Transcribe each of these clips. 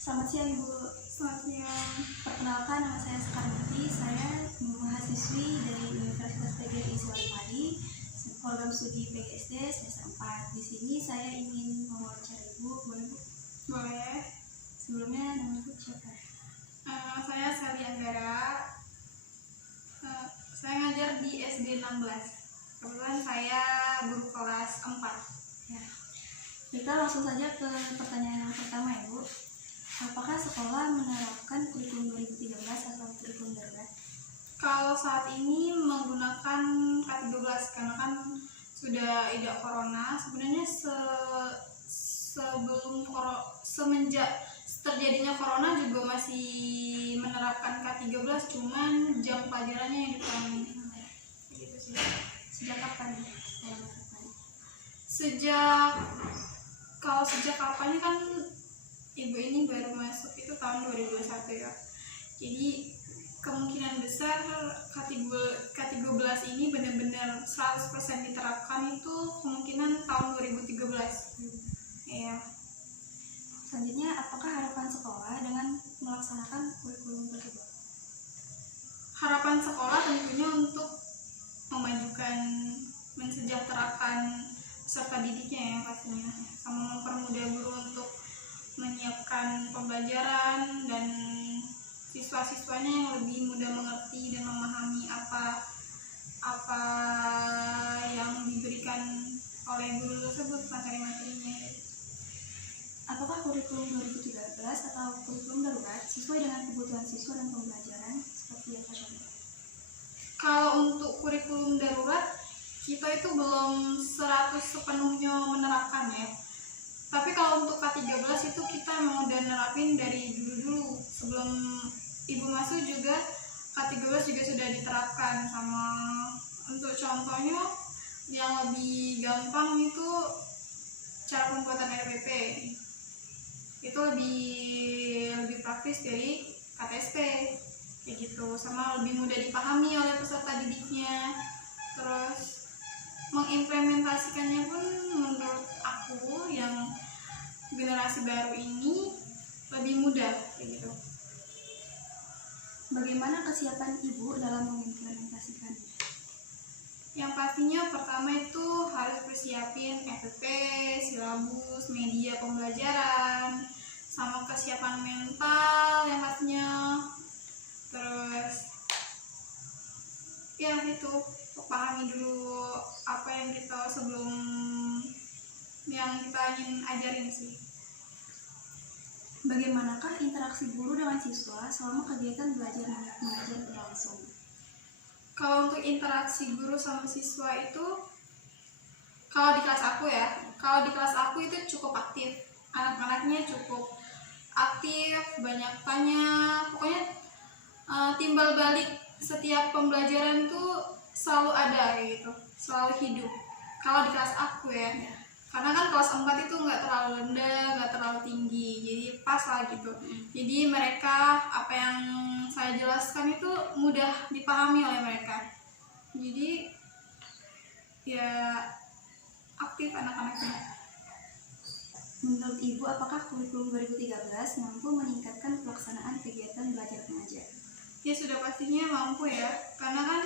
Selamat siang Ibu. Selamat siang. Perkenalkan, nama saya Sekarniti. Saya mahasiswi dari Universitas PGRI Suwalipadi, program studi PGSD semester 4. Di sini saya ingin mewawancara Ibu. Boleh Bu? Boleh. Sebelumnya nama Ibu siapa? Saya Sally Anggara. Saya ngajar di SD 16. Kebetulan saya guru kelas 4. Ya. Kita langsung saja ke pertanyaan yang pertama Ibu. Apakah sekolah menerapkan kurikulum 2013 atau kurikulum darurat? Kalau saat ini menggunakan K13 karena kan sudah tidak corona. Sebenarnya semenjak terjadinya corona juga masih menerapkan K13, cuman jam pelajarannya yang dikurangi. Gitu sih. Sejak kapan? Sejak kapannya kan Ibu ini baru masuk itu tahun 2021 ya. Jadi kemungkinan besar K13 ini benar-benar 100% diterapkan itu kemungkinan tahun 2013. Ya. Selanjutnya, apakah harapan sekolah dengan melaksanakan kurikulum tersebut? Harapan sekolah tentunya untuk memajukan, mensejahterakan peserta didiknya ya pastinya, sama mempermudah guru untuk menyiapkan pembelajaran dan siswa-siswanya yang lebih mudah mengerti dan memahami apa yang diberikan oleh guru tersebut, materi-materinya. Apakah kurikulum 2013 atau kurikulum darurat sesuai dengan kebutuhan siswa dan pembelajaran seperti apa contohnya? Kalau untuk kurikulum darurat kita itu belum 100 sepenuhnya menerapkan ya. Tapi kalau untuk K13 itu kita memang udah nerapin dari dulu-dulu. Sebelum Ibu masuk juga K13 juga sudah diterapkan. Sama untuk contohnya yang lebih gampang itu cara pembuatan RPP. Itu lebih praktis dari KTSP kayak gitu, sama lebih mudah dipahami oleh peserta didiknya. Terus mengimplementasikannya pun menurut aku yang generasi baru ini lebih mudah kayak gitu. Bagaimana kesiapan Ibu dalam mengimplementasikannya? Yang pastinya pertama itu harus persiapin FPP, silabus, media pembelajaran, sama kesiapan mental yang pastinya. Terus ya itu, pahami dulu apa yang kita ingin ajarin sih. Bagaimanakah interaksi guru dengan siswa selama kegiatan belajar mengajar berlangsung? Kalau untuk interaksi guru sama siswa itu, kalau di kelas aku itu cukup aktif. Anak-anaknya cukup aktif, banyak tanya, pokoknya timbal balik setiap pembelajaran tuh selalu ada gitu, selalu hidup. Kalau di kelas aku ya, karena kan kelas 4 itu nggak terlalu rendah, nggak terlalu tinggi, jadi pas lah gitu. Jadi mereka, apa yang saya jelaskan itu mudah dipahami oleh mereka. Jadi ya aktif anak-anaknya. Menurut Ibu, apakah kurikulum 2013 mampu meningkatkan pelaksanaan kegiatan belajar mengajar? Ya sudah pastinya mampu ya, karena kan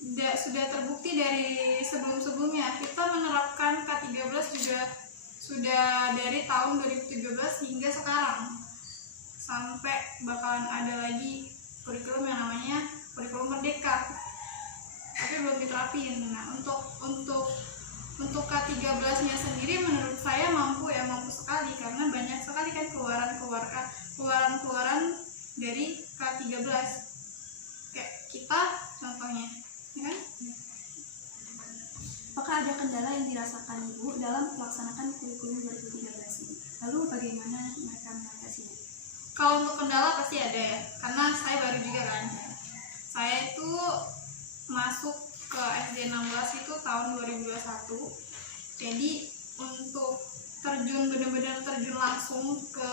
sudah terbukti dari sebelum-sebelumnya. Kita menerapkan K13 juga sudah dari tahun 2017 hingga sekarang, sampai bakalan ada lagi kurikulum yang namanya kurikulum merdeka, tapi belum diterapin. Nah, untuk K13 nya sendiri menurut saya mampu sekali, karena banyak sekali kan keluaran dari K13 kayak kita contohnya, ya kan? Apakah ada kendala yang dirasakan Ibu dalam melaksanakan kurikulum 2013 ini? Lalu bagaimana mereka mengatasinya? Kalau untuk kendala pasti ada ya, karena saya baru juga kan. Saya itu masuk ke SD 16 itu tahun 2021. Jadi untuk benar-benar terjun langsung ke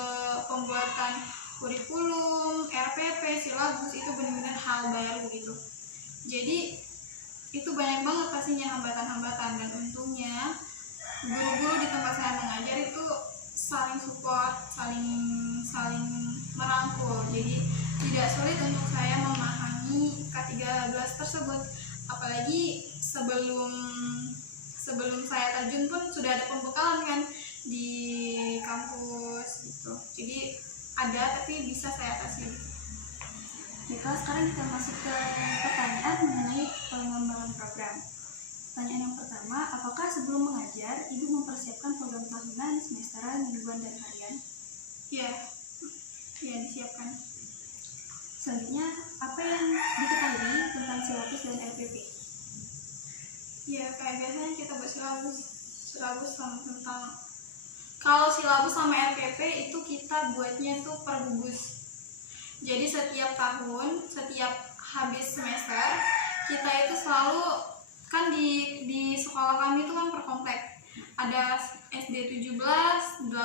pembuatan kurikulum, RPP, silabus itu benar-benar hal baru gitu. Jadi itu banyak banget pastinya hambatan-hambatan, dan untungnya guru-guru di tempat saya mengajar itu saling support, saling merangkul. Jadi tidak sulit untuk saya memahami K13 tersebut. Apalagi sebelum saya terjun pun sudah ada pembekalan kan di kampus gitu. Jadi ada, tapi bisa saya atasi. Baiklah, sekarang kita masuk ke pertanyaan mengenai pengembangan program. Pertanyaan yang pertama, apakah sebelum mengajar, Ibu mempersiapkan program tahunan, semesteran, mingguan, dan harian? Ya disiapkan. Selanjutnya, apa yang diketahui tentang silabus dan RPP? Ya, kayak biasanya kita buat silabus sama tentang, kalau silabus sama RPP itu kita buatnya tuh per gugus. Jadi setiap tahun, setiap habis semester, kita itu selalu kan di sekolah kami itu kan per komplek. Ada SD 17, 18, 19,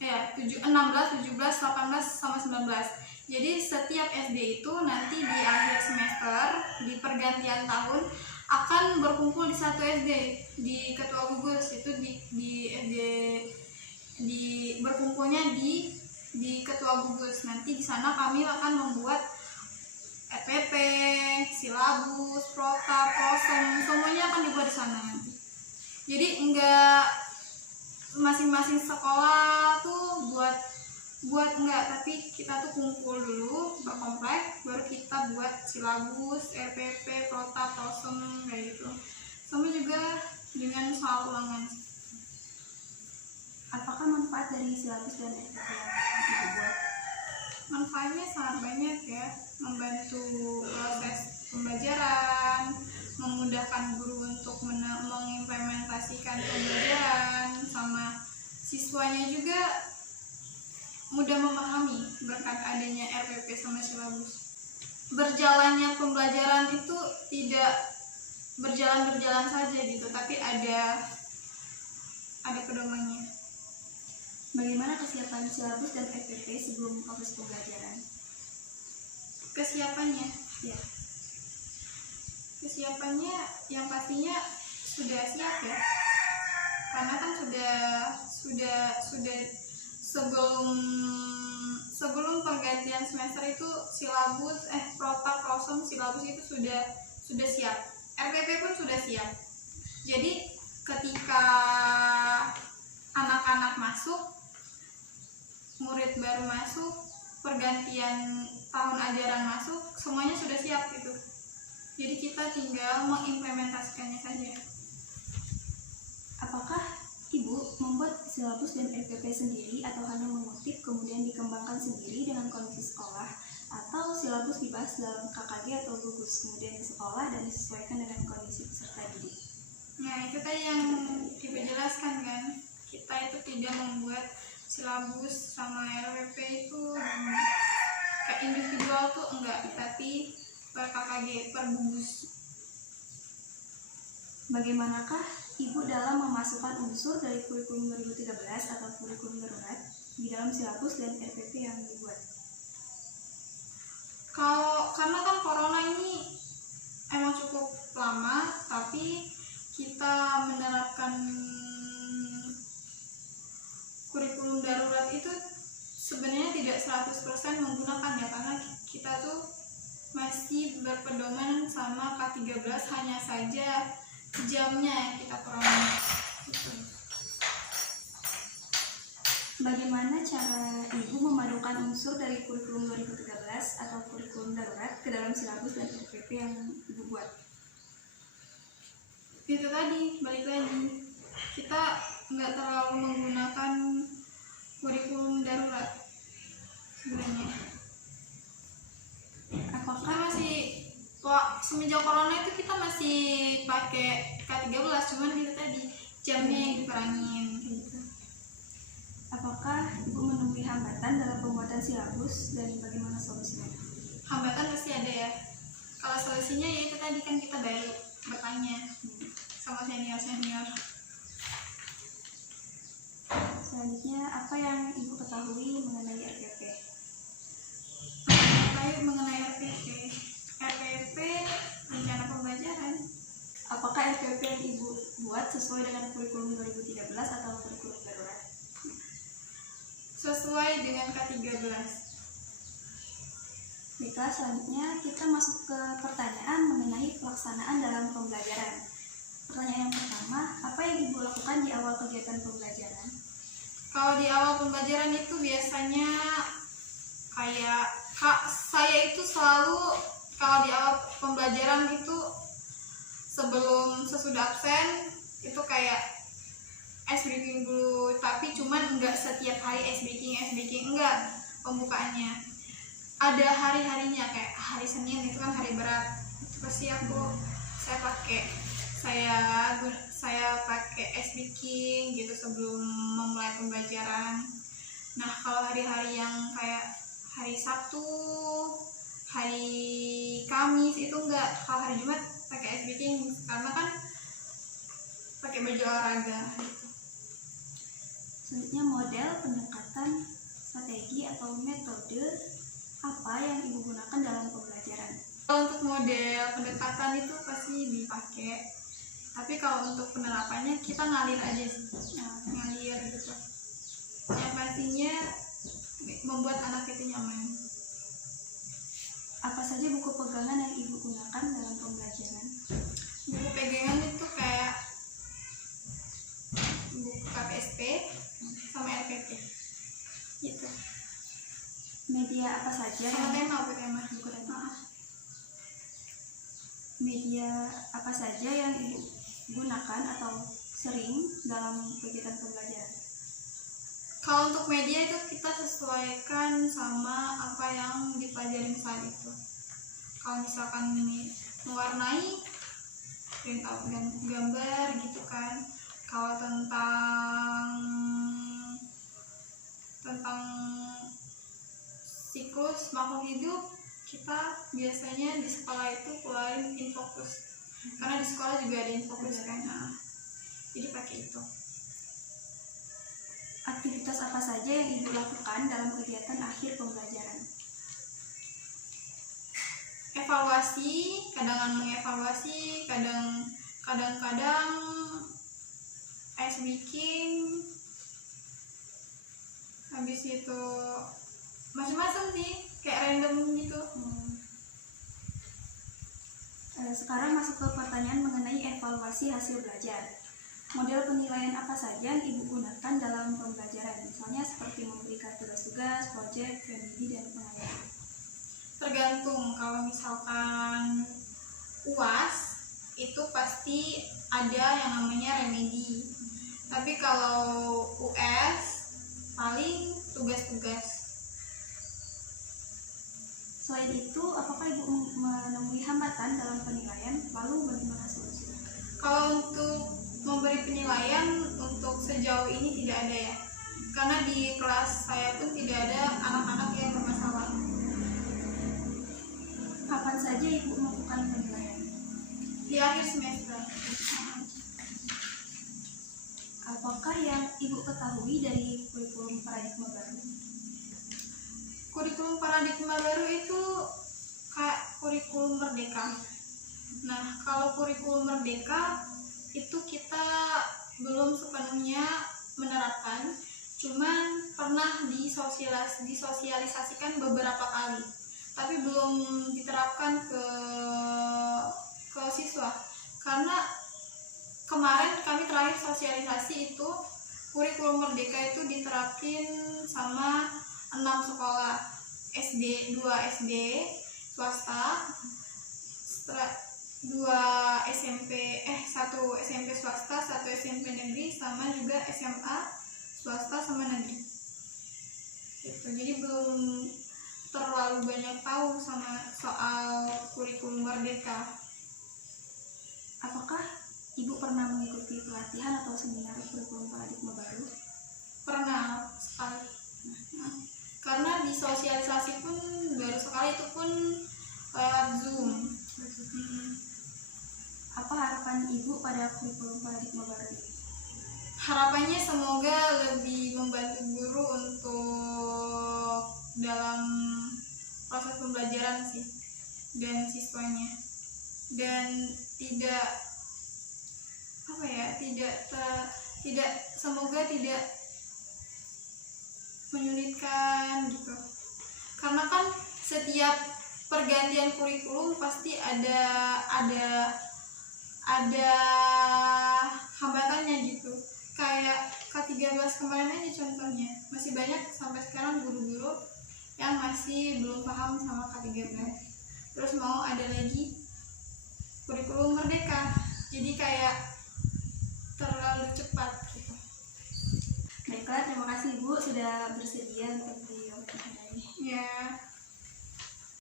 16, 17, 18 sama 19. Jadi setiap SD itu nanti di akhir semester, di pergantian tahun akan berkumpul di satu SD, di ketua gugus itu berkumpulnya di ketua gugus. Nanti di sana kami akan membuat RPP, silabus, prota, prosem, semuanya akan dibuat di sana nanti. Jadi enggak masing-masing sekolah tuh buat enggak, tapi kita tuh kumpul dulu per komplek, baru kita buat silabus, RPP, prota, prosem kayak gitu. Sama juga dengan soal ulangan. Apakah manfaat dari silabus dan RPP yang Ibu buat? Manfaatnya sangat banyak ya, membantu proses pembelajaran, memudahkan guru untuk mengimplementasikan pembelajaran, sama siswanya juga mudah memahami berkat adanya RPP sama silabus. Berjalannya pembelajaran itu tidak berjalan saja gitu, tapi ada pedomannya. Bagaimana kesiapan silabus dan RPP sebelum proses pembelajaran? Kesiapannya Ya. Kesiapannya yang pastinya sudah siap ya, karena kan sudah sebelum pergantian semester itu silabus prota, prosem, silabus itu sudah siap. RPP pun sudah siap. Jadi ketika anak-anak masuk, murid baru masuk, pergantian tahun ajaran masuk, semuanya sudah siap gitu. Jadi kita tinggal mengimplementasikannya saja. Apakah Ibu membuat silabus dan RPP sendiri atau hanya mengutip kemudian dikembangkan sendiri dengan kondisi sekolah, atau silabus dibahas dalam KKG atau gugus kemudian ke sekolah dan disesuaikan dengan kondisi peserta didik? Nah, itu tadi yang Ibu jelaskan kan, kita itu tidak membuat silabus sama RPP itu ke individual tuh enggak, tapi per KKG, per gugus. Bagaimanakah Ibu dalam memasukkan unsur dari kurikulum 2013 atau kurikulum darurat di dalam silabus dan RPP yang dibuat? Karena kan corona ini emang cukup lama, tapi kita menerapkan kurikulum darurat itu sebenarnya tidak 100% menggunakan ya, karena kita tuh masih berpedoman sama K13, hanya saja jamnya yang kita kurangi. Bagaimana cara Ibu memadukan unsur dari kurikulum 2013 atau kurikulum darurat ke dalam silabus dan RPP yang Ibu buat? Itu tadi, balik lagi, kita nggak terlalu menggunakan kurikulum darurat sebenarnya. Kita masih semenjak corona itu kita masih pakai K13, cuman gitu tadi jamnya yang dikurangin gitu. Apakah Ibu menemui hambatan dalam pembuatan silabus dan bagaimana solusinya? Hambatan pasti ada ya. Kalau solusinya ya itu tadi kan kita baru bertanya sama senior. Selanjutnya, apa yang Ibu ketahui mengenai RPP? Mengenai RPP rencana pembelajaran. Apakah RPP yang Ibu buat sesuai dengan kurikulum 2013 atau kurikulum darurat? Sesuai dengan K13. Baiklah, selanjutnya kita masuk ke pertanyaan mengenai pelaksanaan dalam pembelajaran. Pertanyaan yang pertama, apa yang Ibu lakukan di awal kegiatan pembelajaran? Kalau di awal pembelajaran itu biasanya kayak saya itu selalu kalau di awal pembelajaran itu sebelum sesudah absen itu kayak ice breaking dulu, tapi cuman enggak setiap hari ice breaking enggak. Pembukaannya ada hari-harinya, kayak hari Senin itu kan hari berat, itu pasti saya pakai ice breaking gitu sebelum memulai pembelajaran. Nah, kalau hari-hari yang kayak hari Sabtu, hari Kamis itu enggak. Kalau hari Jumat pakai ice breaking karena kan pakai baju olahraga gitu. Selanjutnya, model, pendekatan, strategi atau metode apa yang Ibu gunakan dalam pembelajaran? Kalau untuk model pendekatan itu pasti dipakai, tapi kalau untuk penerapannya kita ngalir aja sih. Ngalir gitu. Yang pastinya membuat anak itu nyaman. Apa saja buku pegangan yang Ibu gunakan dalam pembelajaran? Buku pegangan itu kayak buku KPSP sama LPP gitu. Media apa saja Sama yang tema buku tema? Media apa saja yang Ibu gunakan atau sering dalam kegiatan pembelajaran? Kalau untuk media itu kita sesuaikan sama apa yang dipelajarin saat itu. Kalau misalkan ini mewarnai, print out dan gambar gitu kan. Kalau tentang siklus makhluk hidup, kita biasanya di sekolah itu keluarin Infokus. Karena di sekolah juga ada Infokus kan. Nah, jadi pakai itu. Aktivitas apa saja yang Ibu lakukan dalam kegiatan akhir pembelajaran? Evaluasi, kadang mengevaluasi, kadang-kadang ice breaking, habis itu macam-macam sih, kayak random gitu. Sekarang masuk ke pertanyaan mengenai evaluasi hasil belajar. Model penilaian apa saja yang Ibu gunakan dalam pembelajaran? Misalnya seperti memberikan tugas-tugas, proyek, remedi, dan pengayaan. Tergantung, kalau misalkan UAS itu pasti ada yang namanya remedi. Tapi kalau US paling tugas-tugas. Selain itu, apakah Ibu menemui hambatan dalam penilaian? Lalu bagaimana solusinya? Kalau untuk memberi penilaian untuk sejauh ini tidak ada ya, karena di kelas saya pun tidak ada anak-anak yang bermasalah. Kapan saja Ibu melakukan penilaian? Di akhir semester. Apakah yang Ibu ketahui dari kurikulum paradigma baru? Kurikulum paradigma baru itu kayak kurikulum merdeka. Nah, kalau kurikulum merdeka itu kita belum sepenuhnya menerapkan, cuman pernah disosialisasikan beberapa kali, tapi belum diterapkan ke siswa. Karena kemarin kami terakhir sosialisasi itu kurikulum merdeka itu diterapin sama 6 sekolah SD, 2 SD swasta, 1 SMP swasta, 1 SMP negeri, sama juga SMA swasta sama negeri gitu. Jadi belum terlalu banyak tahu sama soal kurikulum merdeka. Apakah Ibu pernah mengikuti pelatihan atau seminar kurikulum paradigma baru? Pernah sekali. Karena disosialisasi pun baru sekali, itu pun lewat Zoom. Apa harapan Ibu pada kurikulum paradigma baru ini? Harapannya semoga lebih membantu guru untuk dalam proses pembelajaran sih, dan siswanya, dan tidak semoga tidak menyulitkan gitu, karena kan setiap pergantian kurikulum pasti ada hambatannya gitu. Kayak K13 kemarin aja contohnya, masih banyak sampai sekarang guru-guru yang masih belum paham sama K13. Terus mau ada lagi kurikulum merdeka, jadi kayak terlalu cepat gitu. Baiklah, terima kasih Bu sudah bersedia untuk di wawancara ini. Ya.